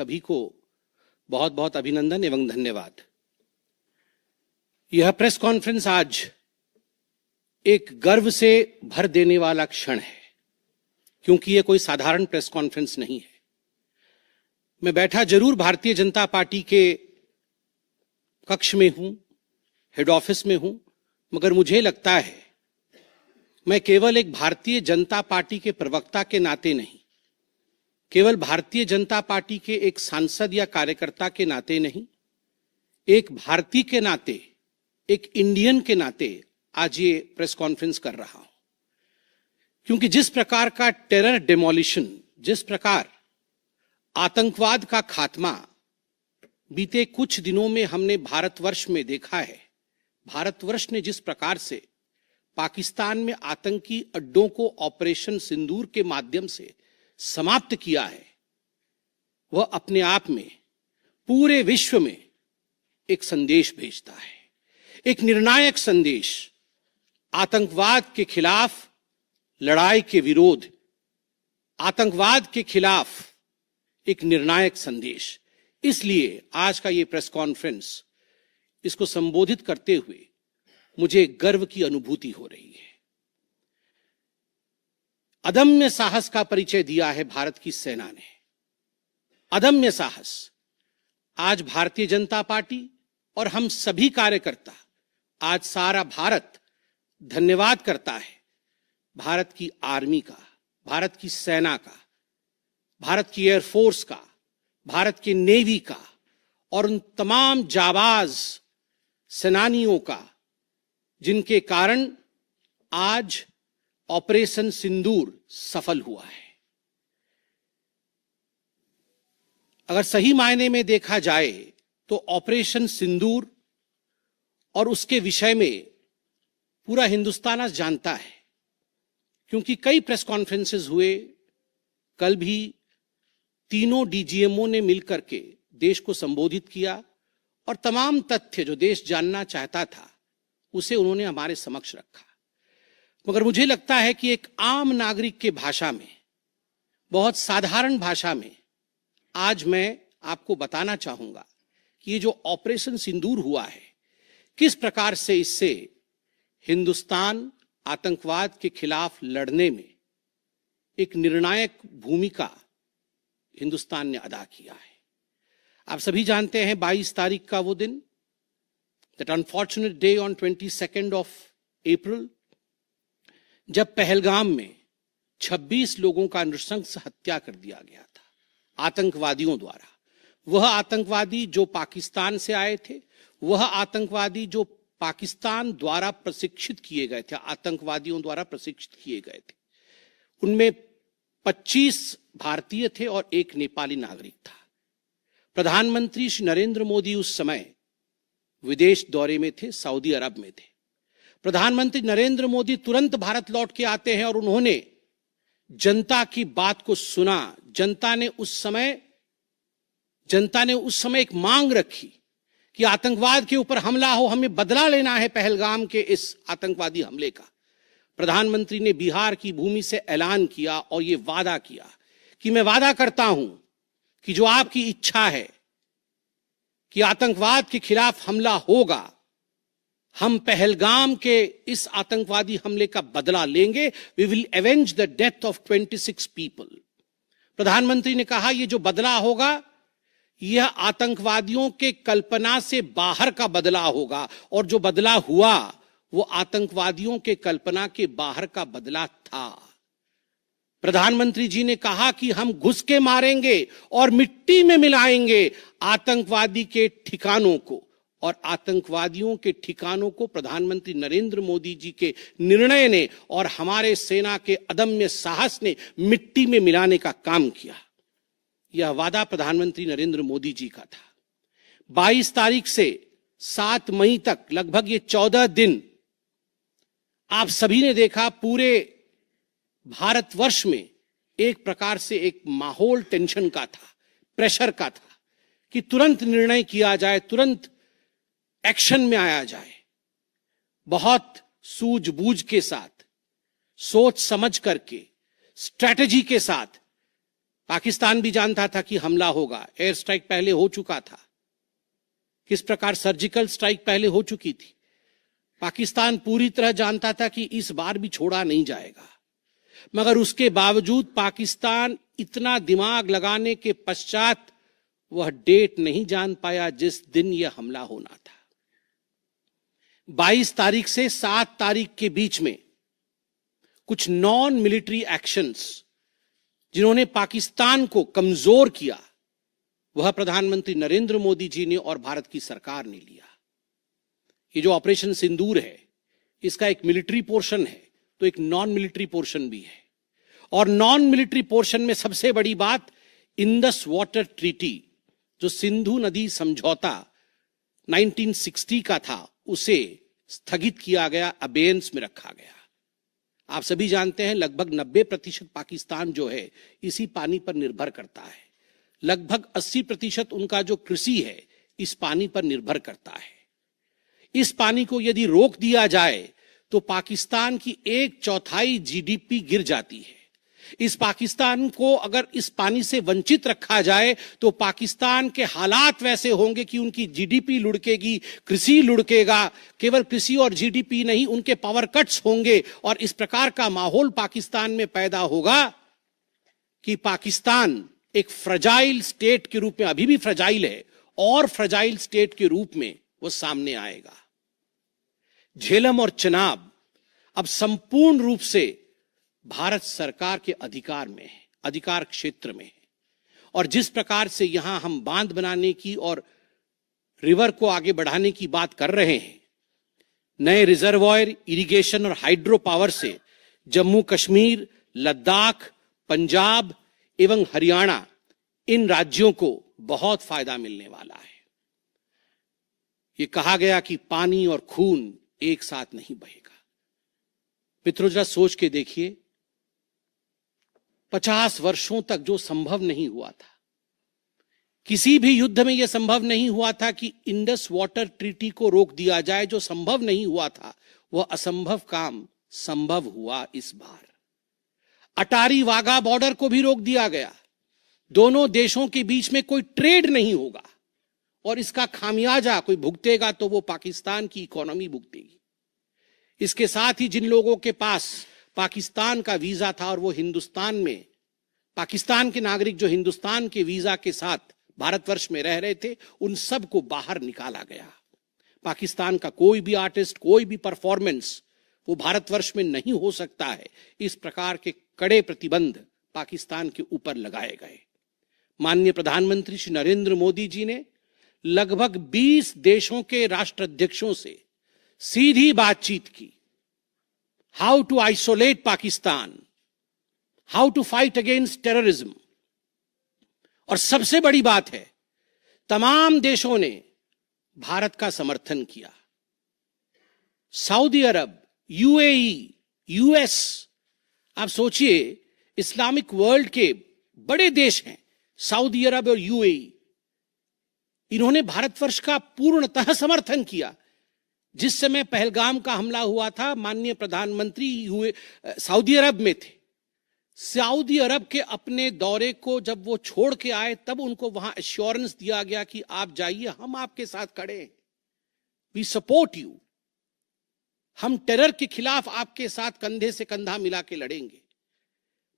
सभी को बहुत बहुत अभिनंदन एवं धन्यवाद। यह प्रेस कॉन्फ्रेंस आज एक गर्व से भर देने वाला क्षण है, क्योंकि यह कोई साधारण प्रेस कॉन्फ्रेंस नहीं है। मैं बैठा जरूर भारतीय जनता पार्टी के कक्ष में हूं, हेड ऑफिस में हूं, मगर मुझे लगता है मैं केवल एक भारतीय जनता पार्टी के प्रवक्ता के नाते नहीं, केवल भारतीय जनता पार्टी के एक सांसद या कार्यकर्ता के नाते नहीं, एक भारतीय के नाते, एक इंडियन के नाते आज ये प्रेस कॉन्फ्रेंस कर रहा हूं। क्योंकि जिस प्रकार का टेरर डेमोलिशन, जिस प्रकार आतंकवाद का खात्मा बीते कुछ दिनों में हमने भारतवर्ष में देखा है, भारतवर्ष ने जिस प्रकार से पाकिस्तान में आतंकी अड्डों को ऑपरेशन सिंदूर के माध्यम से समाप्त किया है, वह अपने आप में पूरे विश्व में एक संदेश भेजता है, एक निर्णायक संदेश। आतंकवाद के खिलाफ लड़ाई के विरोध, आतंकवाद के खिलाफ एक निर्णायक संदेश। इसलिए आज का ये प्रेस कॉन्फ्रेंस, इसको संबोधित करते हुए मुझे गर्व की अनुभूति हो रही है। अदम्य साहस का परिचय दिया है भारत की सेना ने, अदम्य साहस। आज भारतीय जनता पार्टी और हम सभी कार्यकर्ता, आज सारा भारत धन्यवाद करता है भारत की आर्मी का, भारत की सेना का, भारत की एयरफोर्स का, भारत की नेवी का और उन तमाम जाबाज सेनानियों का जिनके कारण आज ऑपरेशन सिंदूर सफल हुआ है। अगर सही मायने में देखा जाए तो ऑपरेशन सिंदूर और उसके विषय में पूरा हिंदुस्तान आज जानता है, क्योंकि कई प्रेस कॉन्फ्रेंसेस हुए। कल भी तीनों डीजीएमओ ने मिलकर के देश को संबोधित किया और तमाम तथ्य जो देश जानना चाहता था उसे उन्होंने हमारे समक्ष रखा। मगर मुझे लगता है कि एक आम नागरिक के भाषा में, बहुत साधारण भाषा में आज मैं आपको बताना चाहूंगा कि ये जो ऑपरेशन सिंदूर हुआ है, किस प्रकार से इससे हिंदुस्तान आतंकवाद के खिलाफ लड़ने में एक निर्णायक भूमिका हिंदुस्तान ने अदा किया है। आप सभी जानते हैं 22 तारीख का वो दिन, that unfortunate day on 22 of April, जब पहलगाम में 26 लोगों का नृशंस हत्या कर दिया गया था आतंकवादियों द्वारा। वह आतंकवादी जो पाकिस्तान से आए थे, वह आतंकवादी जो पाकिस्तान द्वारा प्रशिक्षित किए गए थे, आतंकवादियों द्वारा प्रशिक्षित किए गए थे। उनमें 25 भारतीय थे और एक नेपाली नागरिक था। प्रधानमंत्री श्री नरेंद्र मोदी उस समय विदेश दौरे में थे, सऊदी अरब में थे। प्रधानमंत्री नरेंद्र मोदी तुरंत भारत लौट के आते हैं और उन्होंने जनता की बात को सुना। जनता ने उस समय एक मांग रखी कि आतंकवाद के ऊपर हमला हो, हमें बदला लेना है पहलगाम के इस आतंकवादी हमले का। प्रधानमंत्री ने बिहार की भूमि से ऐलान किया और यह वादा किया कि मैं वादा करता हूं कि जो आपकी इच्छा है कि आतंकवाद के खिलाफ हमला होगा, हम पहलगाम के इस आतंकवादी हमले का बदला लेंगे। We will avenge the death of 26 people. प्रधानमंत्री ने कहा यह जो बदला होगा यह आतंकवादियों के कल्पना से बाहर का बदला होगा, और जो बदला हुआ वो आतंकवादियों के कल्पना के बाहर का बदला था। प्रधानमंत्री जी ने कहा कि हम घुस के मारेंगे और मिट्टी में मिलाएंगे आतंकवादी के ठिकानों को, और आतंकवादियों के ठिकानों को प्रधानमंत्री नरेंद्र मोदी जी के निर्णय ने और हमारे सेना के अदम्य साहस ने मिट्टी में मिलाने का काम किया। यह वादा प्रधानमंत्री नरेंद्र मोदी जी का था। 22 तारीख से 7 मई तक लगभग ये 14 दिन आप सभी ने देखा पूरे भारतवर्ष में एक प्रकार से एक माहौल टेंशन का था, प्रेशर का था कि तुरंत निर्णय किया जाए, तुरंत एक्शन में आया जाए। बहुत सूझबूझ के साथ, सोच समझ करके, स्ट्रैटेजी के साथ पाकिस्तान भी जानता था कि हमला होगा, एयर स्ट्राइक पहले हो चुका था, किस प्रकार सर्जिकल स्ट्राइक पहले हो चुकी थी। पाकिस्तान पूरी तरह जानता था कि इस बार भी छोड़ा नहीं जाएगा, मगर उसके बावजूद पाकिस्तान इतना दिमाग लगाने के पश्चात वह डेट नहीं जान पाया जिस दिन यह हमला होना था। 22 तारीख से 7 तारीख के बीच में कुछ नॉन मिलिट्री एक्शंस जिन्होंने पाकिस्तान को कमजोर किया, वह प्रधानमंत्री नरेंद्र मोदी जी ने और भारत की सरकार ने लिया। ये जो ऑपरेशन सिंदूर है, इसका एक मिलिट्री पोर्शन है तो एक नॉन मिलिट्री पोर्शन भी है। और नॉन मिलिट्री पोर्शन में सबसे बड़ी बात, इंडस वाटर ट्रीटी, जो सिंधु नदी समझौता 1960 का था, उसे स्थगित किया गया, अबेयंस में रखा गया। आप सभी जानते हैं लगभग 90% पाकिस्तान जो है इसी पानी पर निर्भर करता है। लगभग 80% उनका जो कृषि है इस पानी पर निर्भर करता है। इस पानी को यदि रोक दिया जाए तो पाकिस्तान की 1/4 जीडीपी गिर जाती है। इस पाकिस्तान को अगर इस पानी से वंचित रखा जाए तो पाकिस्तान के हालात वैसे होंगे कि उनकी जीडीपी लुढ़केगी, कृषि लुढ़केगा। केवल कृषि और जीडीपी नहीं, उनके पावर कट्स होंगे और इस प्रकार का माहौल पाकिस्तान में पैदा होगा कि पाकिस्तान एक फ्रजाइल स्टेट के रूप में, अभी भी फ्रजाइल है, और फ्रजाइल स्टेट के रूप में वो सामने आएगा। झेलम और चनाब अब संपूर्ण रूप से भारत सरकार के अधिकार में है, अधिकार क्षेत्र में है। और जिस प्रकार से यहां हम बांध बनाने की और रिवर को आगे बढ़ाने की बात कर रहे हैं, नए रिजर्वॉयर, इरिगेशन और हाइड्रो पावर से जम्मू कश्मीर, लद्दाख, पंजाब एवं हरियाणा, इन राज्यों को बहुत फायदा मिलने वाला है। ये कहा गया कि पानी और खून एक साथ नहीं बहेगा। मित्रों, जरा सोच के देखिए, 50 वर्षों तक जो संभव नहीं हुआ था, किसी भी युद्ध में यह संभव नहीं हुआ था कि इंडस वाटर ट्रीटी को रोक दिया जाए। जो संभव नहीं हुआ था वह असंभव काम संभव हुआ इस बार। अटारी वाघा बॉर्डर को भी रोक दिया गया। दोनों देशों के बीच में कोई ट्रेड नहीं होगा और इसका खामियाजा कोई भुगतेगा तो वो पाकिस्तान की इकोनॉमी भुगतेगी। इसके साथ ही जिन लोगों के पास पाकिस्तान का वीजा था और वो हिंदुस्तान में, पाकिस्तान के नागरिक जो हिंदुस्तान के वीजा के साथ भारतवर्ष में रह रहे थे, उन सब को बाहर निकाला गया। पाकिस्तान का कोई भी आर्टिस्ट, कोई भी परफॉर्मेंस वो भारतवर्ष में नहीं हो सकता है। इस प्रकार के कड़े प्रतिबंध पाकिस्तान के ऊपर लगाए गए। माननीय प्रधानमंत्री श्री नरेंद्र मोदी जी ने लगभग 20 देशों के राष्ट्राध्यक्षों से सीधी बातचीत की। How to isolate Pakistan, how to fight against terrorism. और सबसे बड़ी बात है, तमाम देशों ने भारत का समर्थन किया। सऊदी अरब, यूएई, यूएस, आप सोचिए, इस्लामिक वर्ल्ड के बड़े देश हैं सऊदी अरब और यूएई, इन्होंने भारतवर्ष का पूर्णतः समर्थन किया। जिस समय पहलगाम का हमला हुआ था, माननीय प्रधानमंत्री सऊदी अरब में थे। सऊदी अरब के अपने दौरे को जब वो छोड़ के आए, तब उनको वहां एश्योरेंस दिया गया कि आप जाइए, हम आपके साथ खड़े हैं, वी सपोर्ट यू, हम टेरर के खिलाफ आपके साथ कंधे से कंधा मिला के लड़ेंगे।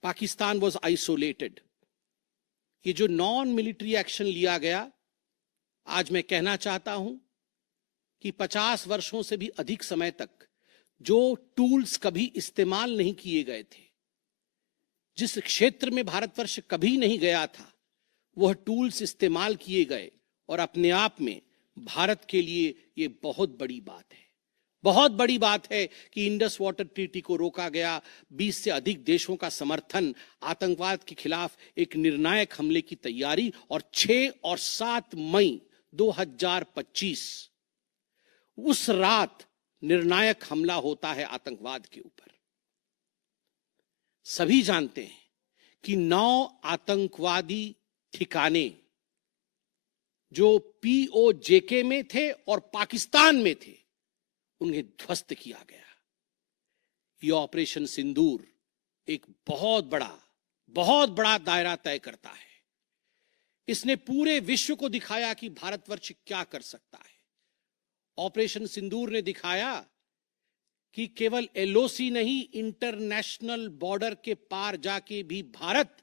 Pakistan was isolated. ये जो नॉन मिलिट्री एक्शन लिया गया, आज मैं कहना चाहता हूं कि 50 वर्षों से भी अधिक समय तक जो टूल्स कभी इस्तेमाल नहीं किए गए थे, जिस क्षेत्र में भारतवर्ष कभी नहीं गया था, वह टूल्स इस्तेमाल किए गए। और अपने आप में भारत के लिए यह बहुत बड़ी बात है। बहुत बड़ी बात है कि इंडस वाटर ट्रीटी को रोका गया, 20 से अधिक देशों का समर्थन, आतंकवाद के खिलाफ एक निर्णायक हमले की तैयारी। और 6 और 7 मई 2025 उस रात निर्णायक हमला होता है आतंकवाद के ऊपर। सभी जानते हैं कि 9 आतंकवादी ठिकाने जो पीओजेके में थे और पाकिस्तान में थे, उन्हें ध्वस्त किया गया। यह ऑपरेशन सिंदूर एक बहुत बड़ा बहुत बड़ा दायरा तय करता है। इसने पूरे विश्व को दिखाया कि भारतवर्ष क्या कर सकता है। ऑपरेशन सिंदूर ने दिखाया कि केवल एलओसी नहीं, इंटरनेशनल बॉर्डर के पार जाके भी भारत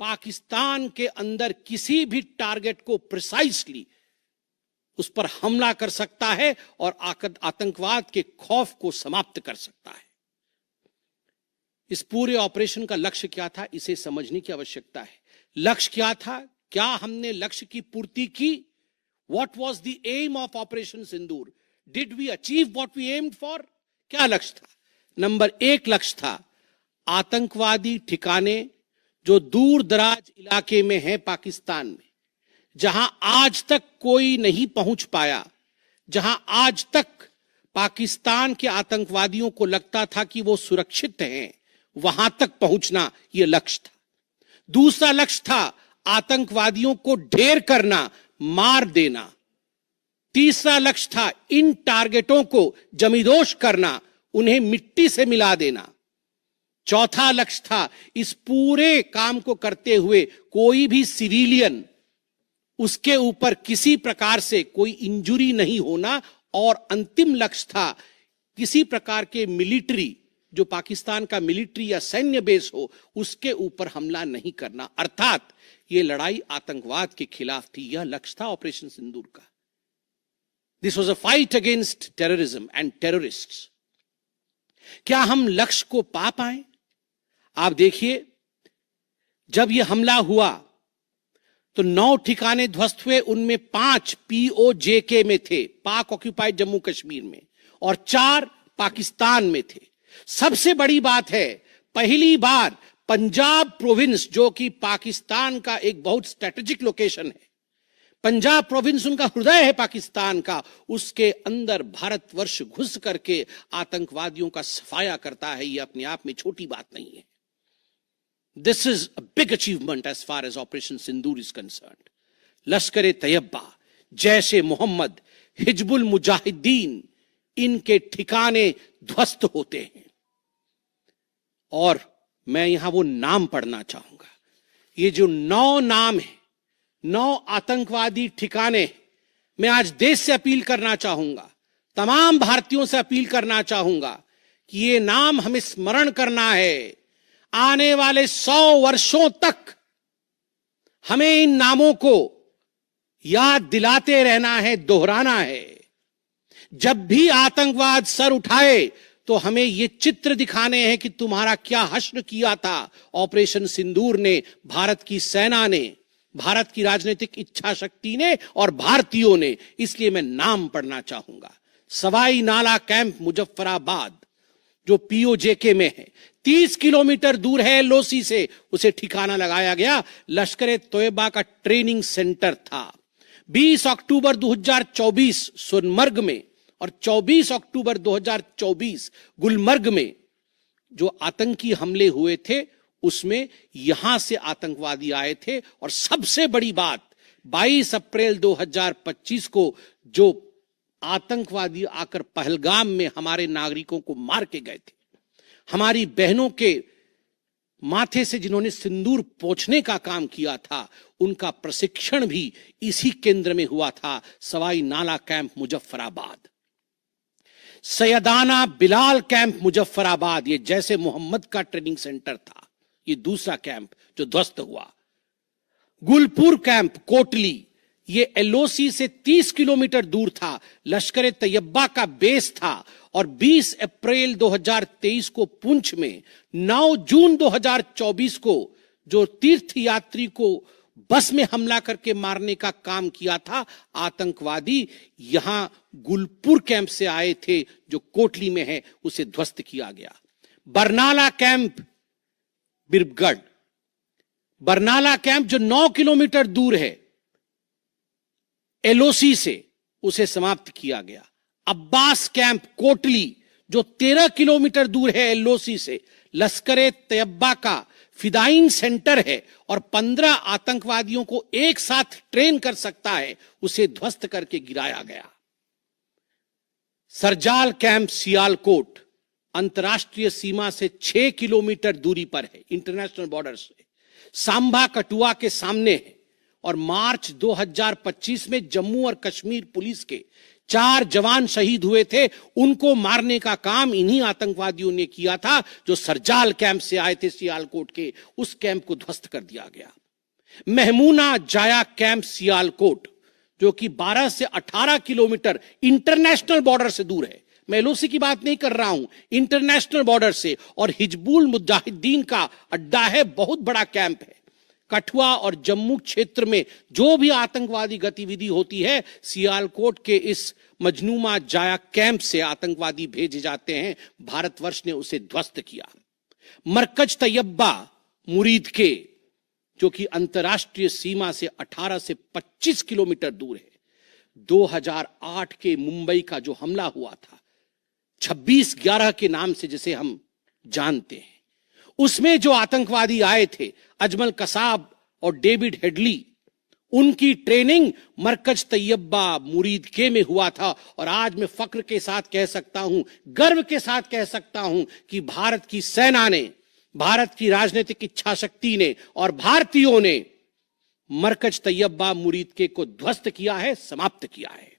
पाकिस्तान के अंदर किसी भी टारगेट को प्रिसाइसली उस पर हमला कर सकता है और आतंकवाद के खौफ को समाप्त कर सकता है। इस पूरे ऑपरेशन का लक्ष्य क्या था, इसे समझने की आवश्यकता है। लक्ष्य क्या था? क्या हमने लक्ष्य की पूर्ति की? What was the aim of Operation Sindoor? Did we achieve what we aimed for? क्या लक्ष्य था? नंबर 1 लक्ष्य था आतंकवादी ठिकाने जो दूर दराज इलाके में है पाकिस्तान में, जहां आज तक कोई नहीं पहुंच पाया, जहां आज तक पाकिस्तान के आतंकवादियों को लगता था कि वो सुरक्षित हैं, वहां तक पहुंचना यह लक्ष्य था। दूसरा लक्ष्य था आतंकवादियों को ढेर करना, मार देना। तीसरा लक्ष्य था इन टारगेटों को जमींदोज करना, उन्हें मिट्टी से मिला देना। चौथा लक्ष्य था इस पूरे काम को करते हुए कोई भी सिविलियन, उसके ऊपर किसी प्रकार से कोई इंजुरी नहीं होना। और अंतिम लक्ष्य था किसी प्रकार के मिलिट्री, जो पाकिस्तान का मिलिट्री या सैन्य बेस हो, उसके ऊपर हमला नहीं करना। अर्थात यह लड़ाई आतंकवाद के खिलाफ थी। यह लक्ष्य था ऑपरेशन सिंदूर का। This was a fight against terrorism and terrorists. क्या हम लक्ष्य को पा पाए? आप देखिए, जब यह हमला हुआ तो 9 ठिकाने ध्वस्त हुए, उनमें 5 POJK में थे, पाक ऑक्यूपाइड जम्मू कश्मीर में, और 4 पाकिस्तान में थे। सबसे बड़ी बात है, पहली बार पंजाब प्रोविंस, जो कि पाकिस्तान का एक बहुत स्ट्रेटेजिक लोकेशन है, पंजाब प्रोविंस उनका हृदय है पाकिस्तान का, उसके अंदर भारतवर्ष घुस करके आतंकवादियों का सफाया करता है। यह अपने आप में छोटी बात नहीं है। This is a big achievement as far as operation Sindoor is concerned. Lashkar Taiba, Jaish ए मोहम्मद, हिजबुल मुजाहिदीन, इनके ठिकाने ध्वस्त होते हैं। और मैं यहां वो नाम पढ़ना चाहूंगा। ये जो 9 नाम है, 9 आतंकवादी ठिकाने, मैं आज देश से अपील करना चाहूंगा, तमाम भारतीयों से अपील करना चाहूंगा कि ये नाम हमें स्मरण करना है। आने वाले 100 वर्षों तक हमें इन नामों को याद दिलाते रहना है, दोहराना है। जब भी आतंकवाद सर उठाए तो हमें ये चित्र दिखाने हैं कि तुम्हारा क्या हश्र किया था ऑपरेशन सिंदूर ने, भारत की सेना ने, भारत की राजनीतिक इच्छा शक्ति ने और भारतीयों ने। इसलिए मैं नाम पढ़ना चाहूंगा। सवाई नाला कैंप मुजफ्फराबाद, जो POJK में है, 30 किलोमीटर दूर है एलओसी से, उसे ठिकाना लगाया गया। लश्कर तोयबा का ट्रेनिंग सेंटर था। 20 अक्टूबर 2024 सोनमर्ग में और 24 अक्टूबर 2024 गुलमर्ग में जो आतंकी हमले हुए थे, उसमें यहां से आतंकवादी आए थे। और सबसे बड़ी बात, 22 अप्रैल 2025 को जो आतंकवादी आकर पहलगाम में हमारे नागरिकों को मार के गए थे, हमारी बहनों के माथे से जिन्होंने सिंदूर पोंछने का काम किया था, उनका प्रशिक्षण भी इसी केंद्र में हुआ था, सवाई नाला कैंप मुजफ्फराबाद। सैयदाना बिलाल कैंप मुजफ्फराबाद, ये जैसे मोहम्मद का ट्रेनिंग सेंटर था, ये दूसरा कैंप जो ध्वस्त हुआ। गुलपुर कैंप कोटली, ये एलओसी से 30 किलोमीटर दूर था, लश्कर तैयबा का बेस था। और 20 अप्रैल 2023 को पुंछ में, 9 जून 2024 को जो तीर्थ यात्री को बस में हमला करके मारने का काम किया था आतंकवादी, यहां गुलपुर कैंप से आए थे जो कोटली में है, उसे ध्वस्त किया गया। बरनाला कैंप बिरगढ़, बरनाला कैंप जो 9 किलोमीटर दूर है एलओसी से, उसे समाप्त किया गया। अब्बास कैंप कोटली जो 13 किलोमीटर दूर है एलओसी से, लश्कर तैयबा का फिदाइन सेंटर है और 15 आतंकवादियों को एक साथ ट्रेन कर सकता है, उसे ध्वस्त करके गिराया गया। सरजाल कैंप सियालकोट, अंतर्राष्ट्रीय सीमा से 6 किलोमीटर दूरी पर है, इंटरनेशनल बॉर्डर से। सांबा कठुआ के सामने है। और मार्च 2025 में जम्मू और कश्मीर पुलिस के 4 जवान शहीद हुए थे। उनको मारने का काम इन्हीं आतंकवादियों ने किया था जो सरजाल कैंप से आए थे सियालकोट के। उस कैंप को ध्वस्त कर दिया गया। महमूना जाया कैंप सियालकोट, जो कि 12 से 18 किलोमीटर इंटरनेशनल बॉर्डर से दूर है। मैं एलओसी की बात नहीं कर रहा हूं, इंटरनेशनल बॉर्डर से। और हिजबुल मुजाहिदीन का अड्डा है, बहुत बड़ा कैंप है। कठुआ और जम्मू क्षेत्र में जो भी आतंकवादी गतिविधि होती है, सियालकोट के इस मजनूमा जाया कैंप से आतंकवादी भेजे जाते हैं। भारतवर्ष ने उसे ध्वस्त किया। मरकज तैयबा मुरीद के, जो कि अंतर्राष्ट्रीय सीमा से 18 से 25 किलोमीटर दूर है। 2008 के मुंबई का जो हमला हुआ था, 26/11 के नाम से जिसे हम जानते हैं, उसमें जो आतंकवादी आए थे, अजमल कसाब और डेविड हेडली, उनकी ट्रेनिंग मरकज तैयबा मुरीद के में हुआ था। और आज मैं फक्र के साथ कह सकता हूं, गर्व के साथ कह सकता हूं कि भारत की सेना ने, भारत की राजनीतिक इच्छा शक्ति ने और भारतीयों ने मरकज तैयबा मुरीद के को ध्वस्त किया है, समाप्त किया है।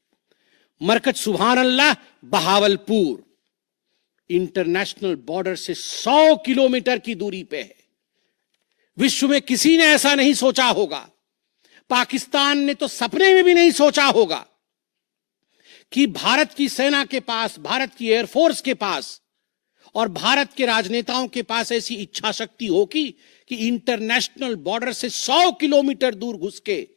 मरकज सुभान अल्लाह बहावलपुर इंटरनेशनल बॉर्डर से 100 किलोमीटर की दूरी पे है। विश्व में किसी ने ऐसा नहीं सोचा होगा, पाकिस्तान ने तो सपने में भी नहीं सोचा होगा कि भारत की सेना के पास, भारत की एयरफोर्स के पास और भारत के राजनेताओं के पास ऐसी इच्छा शक्ति होगी कि इंटरनेशनल बॉर्डर से 100 किलोमीटर दूर घुस के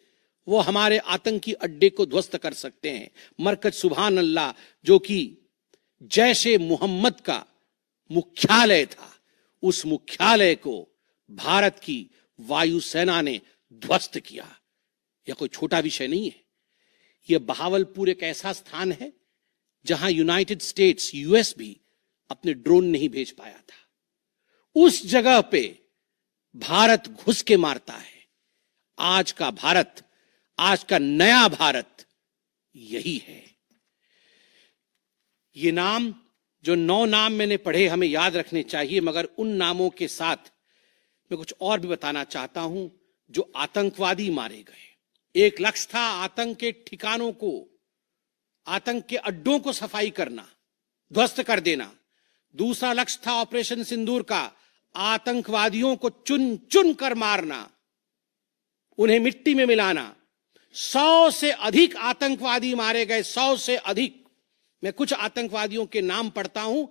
वो हमारे आतंकी अड्डे को ध्वस्त कर सकते हैं। मरकज सुभान अल्लाह, जो कि जैशे मोहम्मद का मुख्यालय था, उस मुख्यालय को भारत की वायुसेना ने ध्वस्त किया। यह कोई छोटा विषय नहीं है। यह बहावलपुर एक ऐसा स्थान है जहां यूनाइटेड स्टेट्स, यूएस भी अपने ड्रोन नहीं भेज पाया था। उस जगह पे भारत घुस के मारता है। आज का भारत, आज का नया भारत यही है। ये नाम, जो 9 नाम मैंने पढ़े, हमें याद रखने चाहिए, मगर उन नामों के साथ मैं कुछ और भी बताना चाहता हूं। जो आतंकवादी मारे गए, एक लक्ष्य था आतंक के ठिकानों को, आतंक के अड्डों को सफाई करना, ध्वस्त कर देना। दूसरा लक्ष्य था ऑपरेशन सिंदूर का, आतंकवादियों को चुन चुन कर मारना, उन्हें मिट्टी में मिलाना। 100 से अधिक आतंकवादी मारे गए, 100 से अधिक। मैं कुछ आतंकवादियों के नाम पढ़ता हूं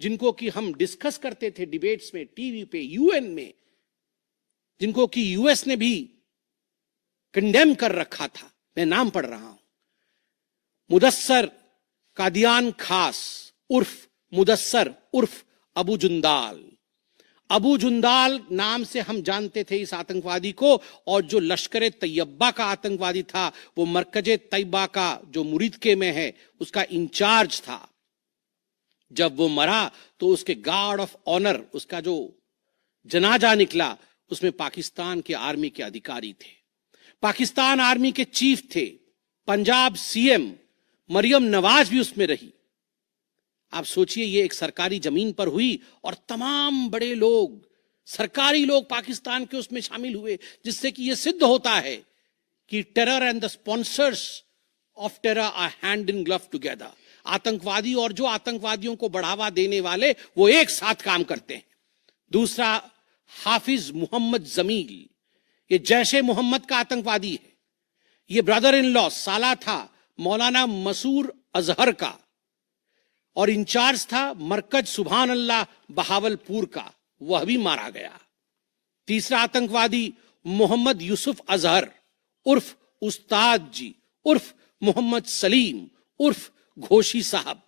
जिनको कि हम डिस्कस करते थे डिबेट्स में, टीवी पे, यूएन में, जिनको कि यूएस ने भी कंडेम कर रखा था। मैं नाम पढ़ रहा हूं। मुदस्सर कादियान खास उर्फ मुदस्सर उर्फ अबू जुंदाल। अबू जुंदाल नाम से हम जानते थे इस आतंकवादी को। और जो लश्कर तैयबा का आतंकवादी था, वो मरकज तैयबा का जो मुरीदके में है, उसका इंचार्ज था। जब वो मरा तो उसके गार्ड ऑफ ऑनर, उसका जो जनाजा निकला, उसमें पाकिस्तान के आर्मी के अधिकारी थे, पाकिस्तान आर्मी के चीफ थे, पंजाब सीएम मरियम नवाज भी उसमें रही। आप सोचिए, ये एक सरकारी जमीन पर हुई और तमाम बड़े लोग, सरकारी लोग पाकिस्तान के उसमें शामिल हुए, जिससे कि यह सिद्ध होता है कि terror and the sponsors of terror are hand in glove together. आतंकवादी और जो आतंकवादियों को बढ़ावा देने वाले, वो एक साथ काम करते हैं। दूसरा, हाफिज मोहम्मद जमील, ये जैशे मोहम्मद का आतंकवादी है। ये ब्रदर इन लॉ, साला था मौलाना मसूर अजहर का, और इंचार्ज था मरकज सुभान अल्लाह बहावलपुर का, वह भी मारा गया। तीसरा आतंकवादी मोहम्मद यूसुफ अजहर उर्फ उस्ताद जी उर्फ मोहम्मद सलीम उर्फ घोशी साहब,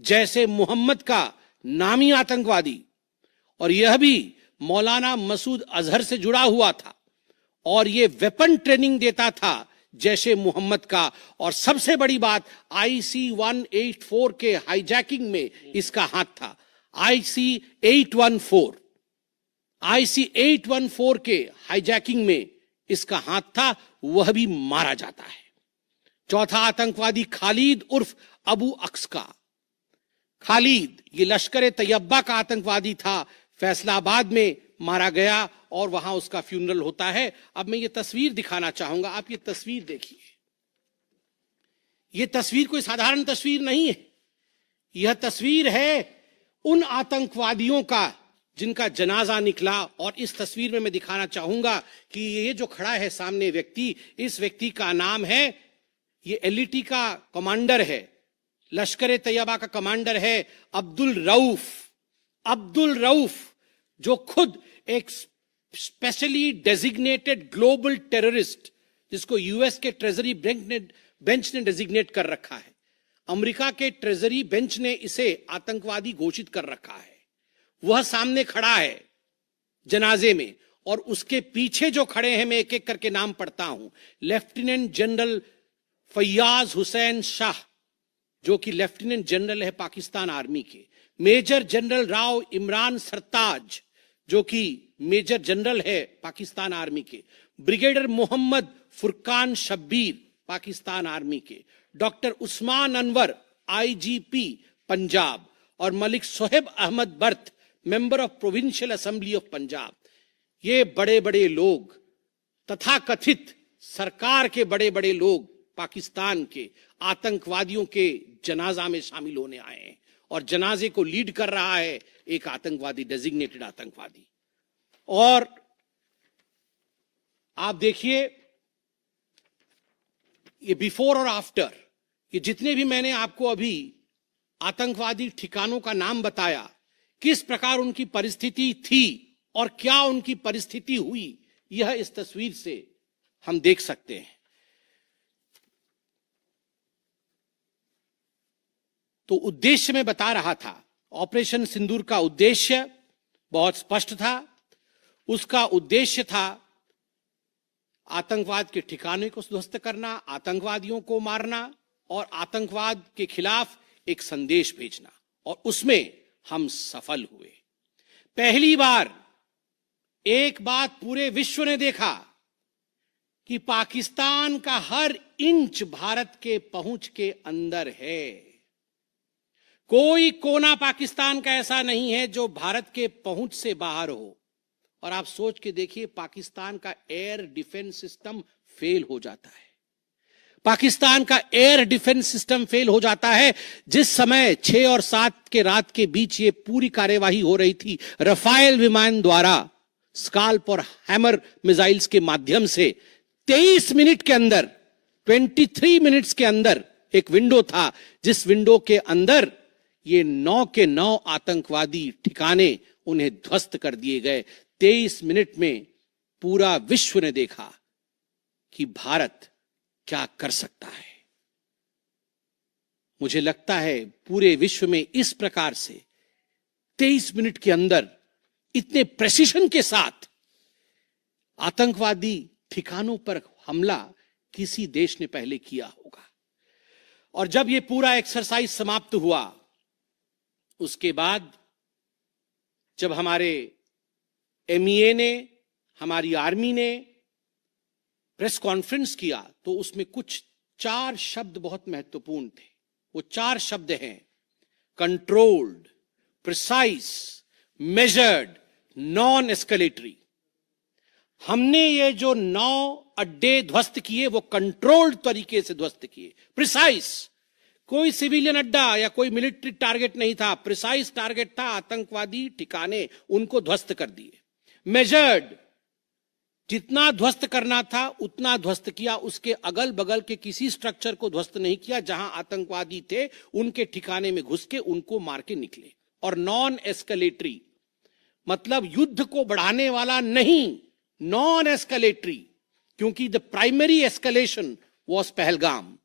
जैसे मोहम्मद का नामी आतंकवादी, और यह भी मौलाना मसूद अजहर से जुड़ा हुआ था और यह वेपन ट्रेनिंग देता था जैशे मोहम्मद का। और सबसे बड़ी बात, IC 184 के हाईजैकिंग में इसका हाथ था। IC 814 के हाईजैकिंग में इसका हाथ था, वह भी मारा जाता है। चौथा आतंकवादी खालिद उर्फ अबू अक्स का। खालिद, ये लश्कर तैयबा का आतंकवादी था, फैसलाबाद में मारा गया और वहां उसका फ्यूनरल होता है। अब मैं ये तस्वीर दिखाना चाहूंगा, आप ये तस्वीर देखिए। ये तस्वीर कोई साधारण तस्वीर नहीं है, यह तस्वीर है उन आतंकवादियों का जिनका जनाजा निकला। और इस तस्वीर में मैं दिखाना चाहूंगा कि ये जो खड़ा है सामने व्यक्ति, इस व्यक्ति का नाम है, ये एलईटी का कमांडर है, लश्कर तैयबा का कमांडर है अब्दुल रऊफ। अब्दुल रऊफ जो खुद एक स्पेशली डेजिग्नेटेड ग्लोबल टेररिस्ट, जिसको यूएस के ट्रेजरी बेंच ने डेजिग्नेट कर रखा है, अमेरिका के ट्रेजरी बेंच ने इसे आतंकवादी घोषित कर रखा है, वह सामने खड़ा है जनाजे में। और उसके पीछे जो खड़े हैं, मैं एक एक करके नाम पढ़ता हूं। लेफ्टिनेंट जनरल फैयाज हुसैन शाह, जो कि लेफ्टिनेंट जनरल है पाकिस्तान आर्मी के। मेजर जनरल राव इमरान सरताज, जो कि मेजर जनरल है पाकिस्तान आर्मी के। ब्रिगेडियर मोहम्मद फुरकान शब्बीर, पाकिस्तान आर्मी के। Doctor Usman Anwar, IGP Punjab. और Malik Sohaib Ahmad Bharth, member of provincial assembly of Punjab. ये बड़े बड़े लोग, तथाकथित सरकार के बड़े बड़े लोग पाकिस्तान के आतंकवादियों के जनाजा में शामिल होने आए हैं। और जनाजे को लीड कर रहा है एक आतंकवादी, डेजिग्नेटेड आतंकवादी। और आप देखिए ये बिफोर और आफ्टर, ये जितने भी मैंने आपको अभी आतंकवादी ठिकानों का नाम बताया, किस प्रकार उनकी परिस्थिति थी और क्या उनकी परिस्थिति हुई, यह इस तस्वीर से हम देख सकते हैं। तो उद्देश्य मैं बता रहा था, ऑपरेशन सिंदूर का उद्देश्य बहुत स्पष्ट था। उसका उद्देश्य था आतंकवाद के ठिकाने को ध्वस्त करना, आतंकवादियों को मारना और आतंकवाद के खिलाफ एक संदेश भेजना। और उसमें हम सफल हुए। पहली बार एक बात पूरे विश्व ने देखा कि पाकिस्तान का हर इंच भारत के पहुंच के अंदर है। कोई कोना पाकिस्तान का ऐसा नहीं है जो भारत के पहुंच से बाहर हो। और आप सोच के देखिए, पाकिस्तान का एयर डिफेंस सिस्टम फेल हो जाता है। पाकिस्तान का एयर डिफेंस सिस्टम फेल हो जाता है। जिस समय 6 और 7 के रात के बीच ये पूरी कार्यवाही हो रही थी, रफाल विमान द्वारा स्काल्प और हैमर मिसाइल्स के माध्यम से 23 मिनट के अंदर, 23 मिनट्स के अंदर एक विंडो था, जिस विंडो के अंदर ये 9 के 9 आतंकवादी ठिकाने उन्हें ध्वस्त कर दिए गए। 23 मिनट में पूरा विश्व ने देखा कि भारत क्या कर सकता है। मुझे लगता है पूरे विश्व में इस प्रकार से 23 मिनट के अंदर इतने प्रेसिशन के साथ आतंकवादी ठिकानों पर हमला किसी देश ने पहले किया होगा। और जब यह पूरा एक्सरसाइज समाप्त हुआ, उसके बाद जब हमारे एमईए ने, हमारी आर्मी ने प्रेस कॉन्फ्रेंस किया, तो उसमें कुछ 4 शब्द बहुत महत्वपूर्ण थे। वो 4 शब्द हैं controlled, precise, measured, non escalatory. हमने ये जो 9 अड्डे ध्वस्त किए वो कंट्रोल्ड तरीके से ध्वस्त किए। प्रिसाइज, कोई सिविलियन अड्डा या कोई मिलिट्री टारगेट नहीं था, प्रिसाइज टारगेट था, आतंकवादी ठिकाने, उनको ध्वस्त कर दिए। मेजर्ड, जितना ध्वस्त करना था उतना ध्वस्त किया, उसके अगल बगल के किसी स्ट्रक्चर को ध्वस्त नहीं किया। जहां आतंकवादी थे उनके ठिकाने में घुस के उनको मार के निकले। और नॉन एस्केलेटरी मतलब युद्ध को बढ़ाने वाला नहीं, नॉन एस्केलेटरी, क्योंकि the primary escalation was Pahalgam.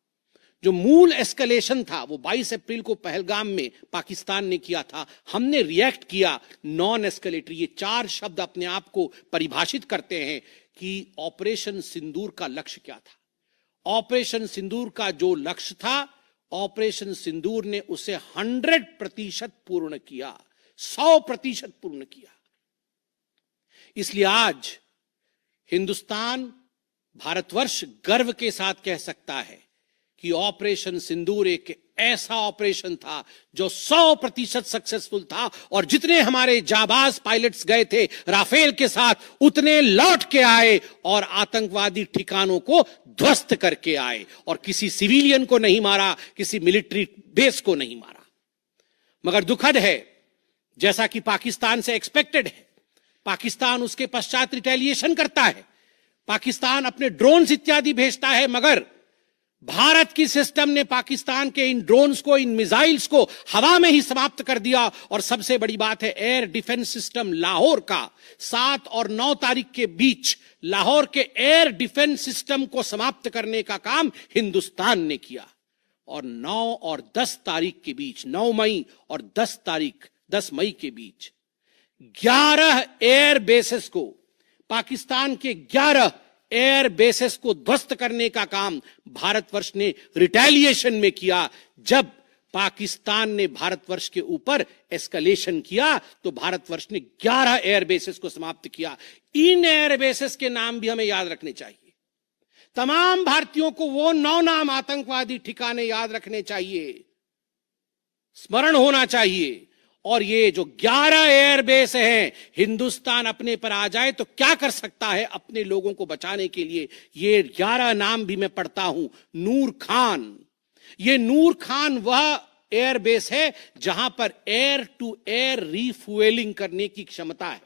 जो मूल एस्केलेशन था वो 22 अप्रैल को पहलगाम में पाकिस्तान ने किया था। हमने रिएक्ट किया नॉन एस्केलेटरी। ये 4 शब्द अपने आप को परिभाषित करते हैं कि ऑपरेशन सिंदूर का लक्ष्य क्या था। ऑपरेशन सिंदूर का जो लक्ष्य था, ऑपरेशन सिंदूर ने उसे 100% पूर्ण किया, 100% पूर्ण किया। इसलिए आज हिंदुस्तान, भारतवर्ष गर्व के साथ कह सकता है कि ऑपरेशन सिंदूर एक ऐसा ऑपरेशन था जो 100% सक्सेसफुल था, और जितने हमारे जाबाज पायलट्स गए थे राफेल के साथ, उतने लौट के आए और आतंकवादी ठिकानों को ध्वस्त करके आए, और किसी सिविलियन को नहीं मारा, किसी मिलिट्री बेस को नहीं मारा। मगर दुखद है, जैसा कि पाकिस्तान से एक्सपेक्टेड है, पाकिस्तान उसके पश्चात रिटेलिएशन करता है, पाकिस्तान अपने ड्रोन्स इत्यादि भेजता है, मगर भारत की सिस्टम ने पाकिस्तान के इन ड्रोन्स को, इन मिसाइल्स को हवा में ही समाप्त कर दिया। और सबसे बड़ी बात है, एयर डिफेंस सिस्टम लाहौर का 7 और 9 तारीख के बीच लाहौर के एयर डिफेंस सिस्टम को समाप्त करने का काम हिंदुस्तान ने किया। और 9 और 10 तारीख के बीच, 9 मई और 10 मई के बीच 11 एयर बेसेस को, पाकिस्तान के 11 एयर बेसेस को ध्वस्त करने का काम भारतवर्ष ने रिटेलिएशन में किया। जब पाकिस्तान ने भारतवर्ष के ऊपर एस्केलेशन किया तो भारतवर्ष ने 11 एयर बेसेस को समाप्त किया। इन एयर बेसेस के नाम भी हमें याद रखने चाहिए। तमाम भारतीयों को वो 9 नाम आतंकवादी ठिकाने याद रखने चाहिए, स्मरण होना चाहिए। और ये जो 11 एयरबेस हैं, हिंदुस्तान अपने पर आ जाए तो क्या कर सकता है अपने लोगों को बचाने के लिए। ये 11 नाम भी मैं पढ़ता हूं। नूर खान, ये नूर खान वह एयरबेस है जहां पर एयर टू एयर रीफ्यूएलिंग करने की क्षमता है।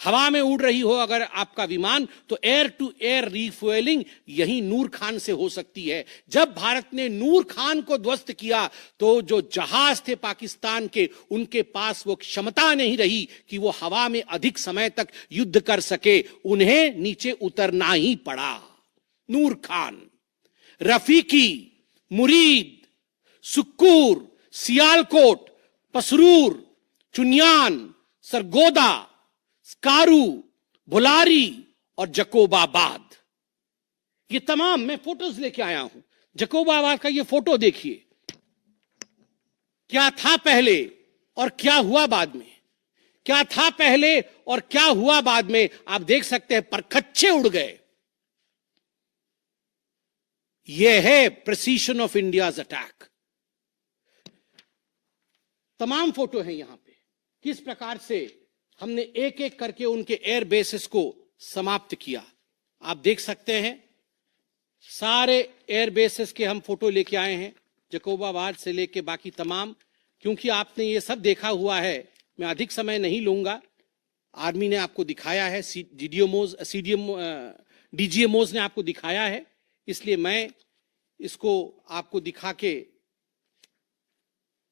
हवा में उड़ रही हो अगर आपका विमान, तो एयर टू एयर रीफ्यूएलिंग यही नूर खान से हो सकती है। जब भारत ने नूर खान को ध्वस्त किया तो जो जहाज थे पाकिस्तान के, उनके पास वो क्षमता नहीं रही कि वो हवा में अधिक समय तक युद्ध कर सके, उन्हें नीचे उतरना ही पड़ा। नूर खान, रफीकी, मुरीद, सुक्कूर, सियालकोट, पसरूर, चुनियान, सरगोदा, स्कारू, भुलारी और जकोबाबाद, ये तमाम मैं फोटोज लेके आया हूं। जकोबाबाद का ये फोटो देखिए, क्या था पहले और क्या हुआ बाद में, क्या था पहले और क्या हुआ बाद में, आप देख सकते हैं, परखच्चे उड़ गए। यह है प्रिसीशन ऑफ इंडियाज अटैक। तमाम फोटो हैं यहां पे, किस प्रकार से हमने एक एक करके उनके एयर बेसेस को समाप्त किया। आप देख सकते हैं, सारे एयर बेसेस के हम फोटो लेके आए हैं, जकोबाबाद से लेके बाकी तमाम। क्योंकि आपने ये सब देखा हुआ है, मैं अधिक समय नहीं लूंगा। आर्मी ने आपको दिखाया है, डीजीएमओज ने आपको दिखाया है, इसलिए मैं इसको आपको दिखा के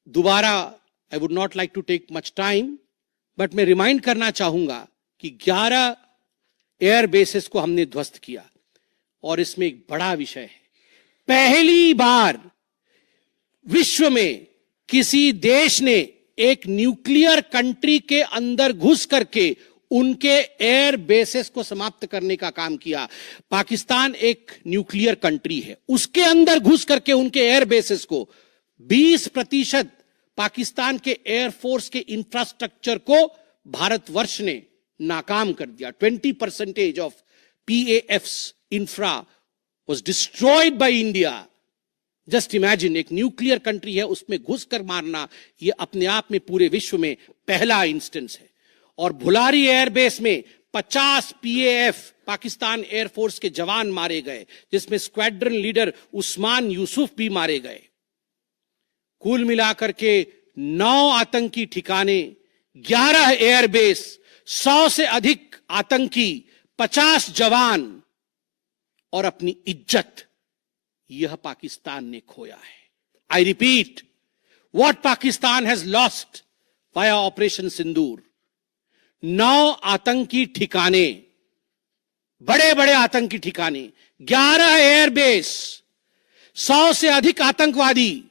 दोबारा, I would not like to take much time, but मैं रिमाइंड करना चाहूंगा कि 11 एयर बेसेस को हमने ध्वस्त किया। और इसमें एक बड़ा विषय है, पहली बार विश्व में किसी देश ने एक न्यूक्लियर कंट्री के अंदर घुस करके उनके एयर बेसेस को समाप्त करने का काम किया। पाकिस्तान एक न्यूक्लियर कंट्री है, उसके अंदर घुस करके उनके एयर बेसेस को 20% पाकिस्तान के एयरफोर्स के इंफ्रास्ट्रक्चर को भारतवर्ष ने नाकाम कर दिया। 20% of PAF's infra was destroyed by India. Just imagine, एक न्यूक्लियर कंट्री है, उसमें घुसकर मारना, यह अपने आप में पूरे विश्व में पहला इंस्टेंस है। और भुलारी एयरबेस में 50 PAF पाकिस्तान एयरफोर्स के जवान मारे गए, जिसमें स्क्वाड्रन लीडर उस्मान यूसुफ भी मारे गए। कुल मिलाकर के 9 आतंकी ठिकाने, 11 एयरबेस, 100 से अधिक आतंकी, 50 जवान और अपनी इज्जत, यह पाकिस्तान ने खोया है। I repeat, what Pakistan has lost via operation Sindoor. 9 आतंकी ठिकाने, बड़े बड़े आतंकी ठिकाने, 11 एयरबेस, 100 से अधिक आतंकवादी,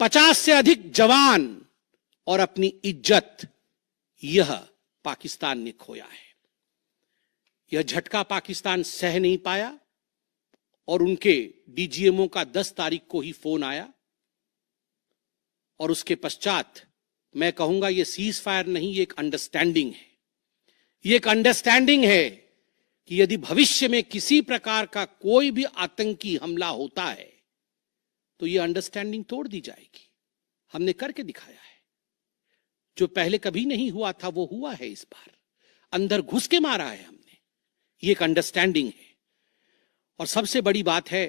50 से अधिक जवान और अपनी इज्जत, यह पाकिस्तान ने खोया है। यह झटका पाकिस्तान सह नहीं पाया और उनके डीजीएमओ का 10 तारीख को ही फोन आया। और उसके पश्चात मैं कहूंगा यह सीज फायर नहीं, ये एक अंडरस्टैंडिंग है। ये एक अंडरस्टैंडिंग है कि यदि भविष्य में किसी प्रकार का कोई भी आतंकी हमला होता है तो ये अंडरस्टैंडिंग तोड़ दी जाएगी। हमने करके दिखाया है, जो पहले कभी नहीं हुआ था वो हुआ है इस बार, अंदर घुस के मारा है हमने, ये एक अंडरस्टैंडिंग है। और सबसे बड़ी बात है,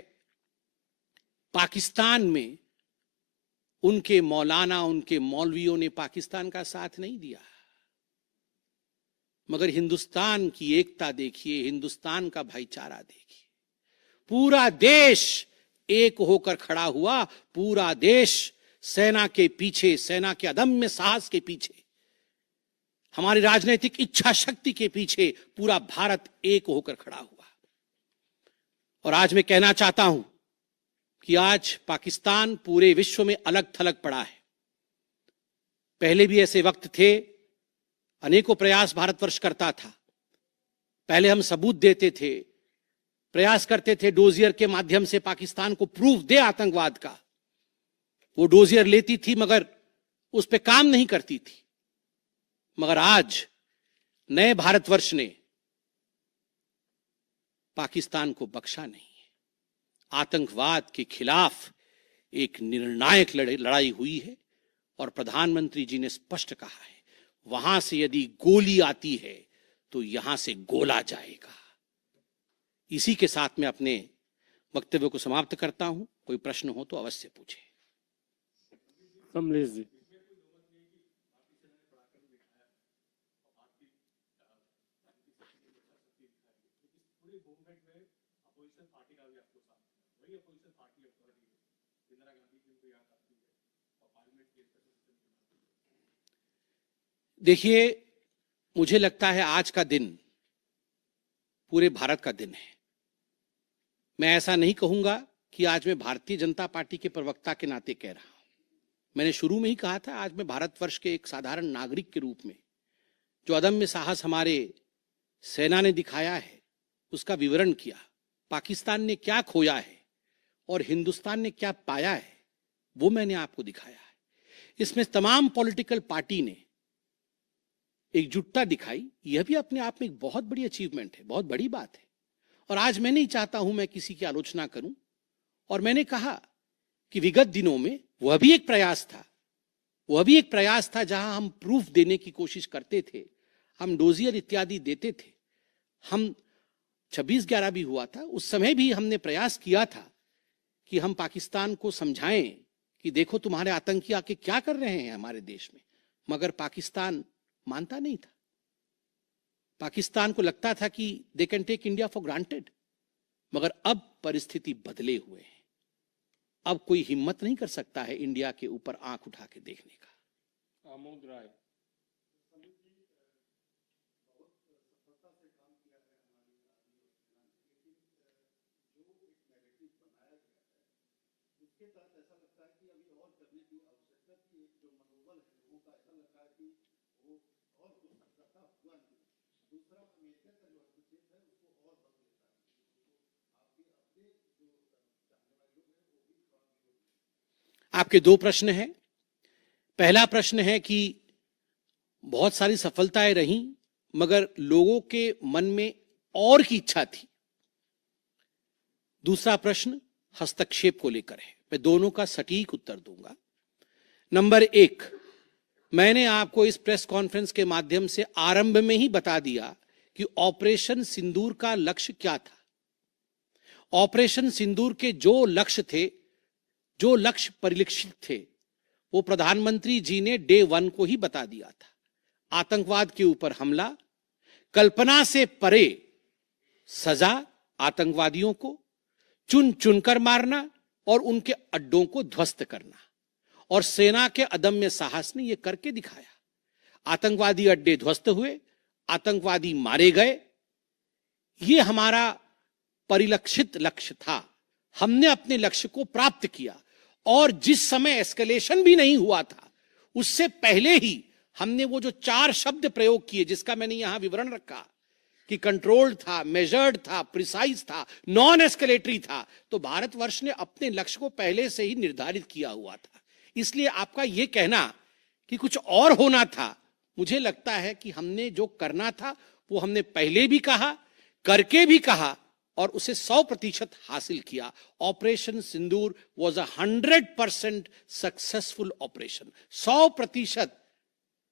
पाकिस्तान में उनके मौलाना, उनके मौलवियों ने पाकिस्तान का साथ नहीं दिया, मगर हिंदुस्तान की एकता देखिए, हिंदुस्तान का भाईचारा देखिए, पूरा देश एक होकर खड़ा हुआ, पूरा देश सेना के पीछे, सेना के अदम्य साहस के पीछे, हमारी राजनीतिक इच्छा शक्ति के पीछे पूरा भारत एक होकर खड़ा हुआ। और आज मैं कहना चाहता हूं कि आज पाकिस्तान पूरे विश्व में अलग थलग पड़ा है। पहले भी ऐसे वक्त थे, अनेकों प्रयास भारतवर्ष करता था, पहले हम सबूत देते थे, प्रयास करते थे डोजियर के माध्यम से पाकिस्तान को प्रूफ दे आतंकवाद का, वो डोजियर लेती थी मगर उस पे काम नहीं करती थी। मगर आज नए भारतवर्ष ने पाकिस्तान को बख्शा नहीं है, आतंकवाद के खिलाफ एक निर्णायक लड़ाई हुई है। और प्रधानमंत्री जी ने स्पष्ट कहा है, वहां से यदि गोली आती है तो यहां से गोला जाएगा। इसी के साथ मैं अपने वक्तव्य को समाप्त करता हूं। कोई प्रश्न हो तो अवश्य पूछे। कमलेश जी। देखिए, मुझे लगता है आज का दिन पूरे भारत का दिन है। मैं ऐसा नहीं कहूंगा कि आज मैं भारतीय जनता पार्टी के प्रवक्ता के नाते कह रहा हूं। मैंने शुरू में ही कहा था, आज मैं भारतवर्ष के एक साधारण नागरिक के रूप में जो अदम्य साहस हमारे सेना ने दिखाया है उसका विवरण किया। पाकिस्तान ने क्या खोया है और हिंदुस्तान ने क्या पाया है वो मैंने आपको दिखाया है। इसमें तमाम पॉलिटिकल पार्टी ने एकजुटता दिखाई, यह भी अपने आप में एक बहुत बड़ी अचीवमेंट है, बहुत बड़ी बात है। और आज मैं नहीं चाहता हूं मैं किसी की आलोचना करूं, और मैंने कहा कि विगत दिनों में वह भी एक प्रयास था, जहां हम प्रूफ देने की कोशिश करते थे, हम डोजियर इत्यादि देते थे, हम 26/11 भी हुआ था, उस समय भी हमने प्रयास किया था कि हम पाकिस्तान को समझाएं कि देखो तुम्हारे आतंकी आके क्या कर रहे हैं हमारे देश में, मगर पाकिस्तान मानता नहीं था। पाकिस्तान को लगता था कि they can take India for granted. मगर अब परिस्थिति बदले हुए हैं, अब कोई हिम्मत नहीं कर सकता है इंडिया के ऊपर आंख उठा के देखने का। आमोद राय। आपके दो प्रश्न हैं। पहला प्रश्न है कि बहुत सारी सफलताएं रहीं मगर लोगों के मन में और की इच्छा थी। दूसरा प्रश्न हस्तक्षेप को लेकर है। मैं दोनों का सटीक उत्तर दूंगा। नंबर 1, मैंने आपको इस प्रेस कॉन्फ्रेंस के माध्यम से आरंभ में ही बता दिया कि ऑपरेशन सिंदूर का लक्ष्य क्या था। ऑपरेशन सिंदूर के जो लक्ष्य थे, जो लक्ष्य परिलक्षित थे, वो प्रधानमंत्री जी ने डे 1 को ही बता दिया था। आतंकवाद के ऊपर हमला, कल्पना से परे सजा आतंकवादियों को, चुन चुनकर मारना और उनके अड्डों को ध्वस्त करना। और सेना के अदम्य साहस ने यह करके दिखाया। आतंकवादी अड्डे ध्वस्त हुए, आतंकवादी मारे गए। यह हमारा परिलक्षित लक्ष्य था। हमने अपने लक्ष्य को प्राप्त किया। और जिस समय एस्केलेशन भी नहीं हुआ था, उससे पहले ही हमने वो जो 4 शब्द प्रयोग किए, जिसका मैंने यहां विवरण रखा कि कंट्रोल्ड था, मेजर्ड था, प्रिसाइज था, नॉन एस्केलेटरी था, तो भारतवर्ष ने अपने लक्ष्य को पहले से ही निर्धारित किया हुआ था। इसलिए आपका यह कहना कि कुछ और होना था, मुझे लगता है कि हमने जो करना था वो हमने पहले भी कहा, करके भी कहा और उसे 100% हासिल किया। Operation Sindoor was 100% successful operation. 100%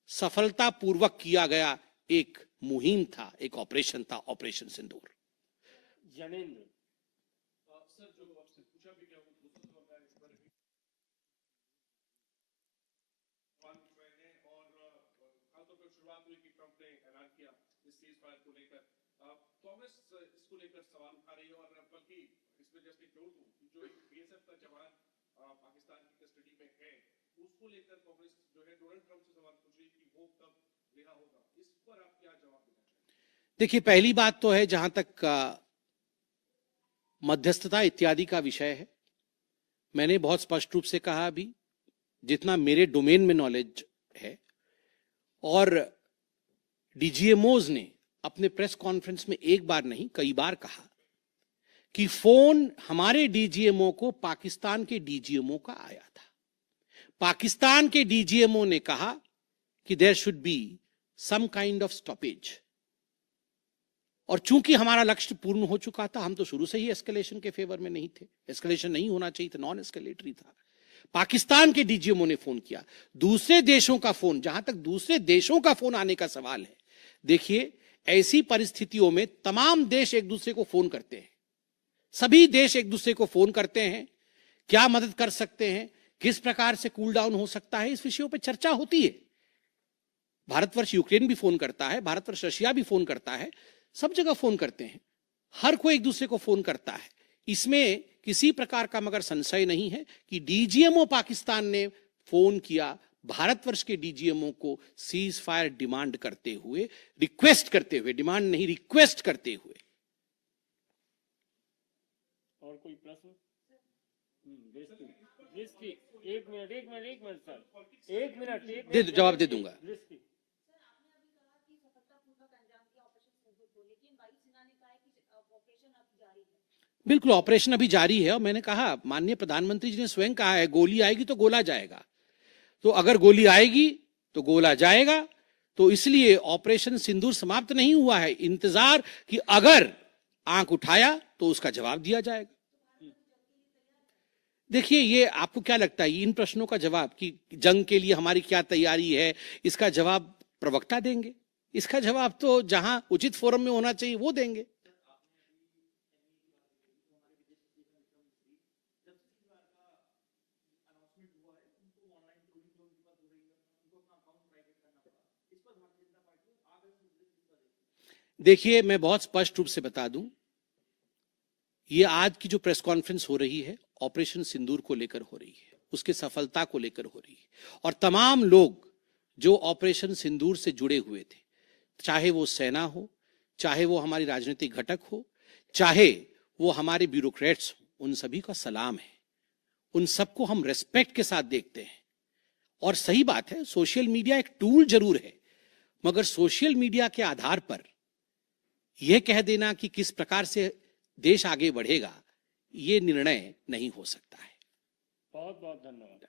सफलतापूर्वक किया गया एक मुहिम था, एक ऑपरेशन था ऑपरेशन सिंदूर। जनेंद्र सर, जो आपसे पूछा भी क्या वो दूसरा सवाल है, इस बारे में मैंने और खासतौर पर शुरुआत हुई कि ट्रंप ने ऐलान किया इस सीज फायर को लेकर। कांग्रेस इसको लेकर सवाल उठा रही है और बल्कि इसमें जैसे जोड़ दूं कि जो एक बीएसएफ का जवान पाकिस्तान की कस्टडी में है, उसको लेकर कांग्रेस जो है डोनाल्ड ट्रंप से सवाल पूछ रही है कि वो कब रिहा होगा। इस पर आप क्या जवाब देना चाहेंगे? देखिए, पहली बात तो है, जहां तक मध्यस्थता इत्यादि का विषय है, मैंने बहुत स्पष्ट रूप से कहा अभी, जितना मेरे डोमेन में नॉलेज है, और डीजीएमओज ने अपने प्रेस कॉन्फ्रेंस में एक बार नहीं कई बार कहा कि फोन हमारे डीजीएमओ को पाकिस्तान के डीजीएमओ का आया था। पाकिस्तान के डीजीएमओ ने कहा कि there should be some kind of stoppage, और चूंकि हमारा लक्ष्य पूर्ण हो चुका था, हम तो शुरू से ही एस्केलेशन के फेवर में नहीं थे, एस्केलेशन नहीं होना चाहिए था, नॉन एस्केलेटरी था। पाकिस्तान के डीजीएमओ ने फोन किया। दूसरे देशों का फोन, जहां तक दूसरे देशों का फोन आने का सवाल है, देखिए, ऐसी परिस्थितियों में तमाम देश एक दूसरे को फोन करते हैं, सभी देश एक दूसरे को फोन करते हैं, क्या मदद कर सकते हैं, किस प्रकार से कूल डाउन हो सकता है, इस विषयों पर चर्चा होती है। भारतवर्ष यूक्रेन भी फोन करता है, भारतवर्ष रशिया भी फोन करता है, सब जगह फोन करते हैं, हर कोई एक दूसरे को फोन करता है। इसमें किसी प्रकार का मगर संशय नहीं है कि डीजीएमओ पाकिस्तान ने फोन किया भारतवर्ष के डीजीएमओ को सीज फायर डिमांड करते हुए, रिक्वेस्ट करते हुए, डिमांड नहीं रिक्वेस्ट करते हुए। और कोई प्रश्न? एक मिनट सर, एक मिनट जवाब दे दूंगा। बिल्कुल, ऑपरेशन अभी जारी है, और मैंने कहा, माननीय प्रधानमंत्री जी ने स्वयं कहा है, गोली आएगी तो गोला जाएगा। तो अगर गोली आएगी तो गोला जाएगा, तो इसलिए ऑपरेशन सिंदूर समाप्त नहीं हुआ है। इंतजार कि अगर आंख उठाया तो उसका जवाब दिया जाएगा। देखिए, ये आपको क्या लगता है, इन प्रश्नों का जवाब कि जंग के लिए हमारी क्या तैयारी है, इसका जवाब प्रवक्ता देंगे। इसका जवाब तो जहां उचित फोरम में होना चाहिए वो देंगे। देखिए, मैं बहुत स्पष्ट रूप से बता दूं, ये आज की जो प्रेस कॉन्फ्रेंस हो रही है, ऑपरेशन सिंदूर को लेकर हो रही है, उसके सफलता को लेकर हो रही है, और तमाम लोग जो ऑपरेशन सिंदूर से जुड़े हुए थे, चाहे वो सेना हो, चाहे वो हमारी राजनीतिक घटक हो, चाहे वो हमारे ब्यूरोक्रेट्स हो, उन सभी का सलाम है। उन सबको हम रेस्पेक्ट के साथ देखते हैं। और सही बात है, सोशल मीडिया एक टूल जरूर है, मगर सोशल मीडिया के आधार पर यह कह देना कि किस प्रकार से देश आगे बढ़ेगा, ये निर्णय नहीं हो सकता है। बहुत बहुत धन्यवाद।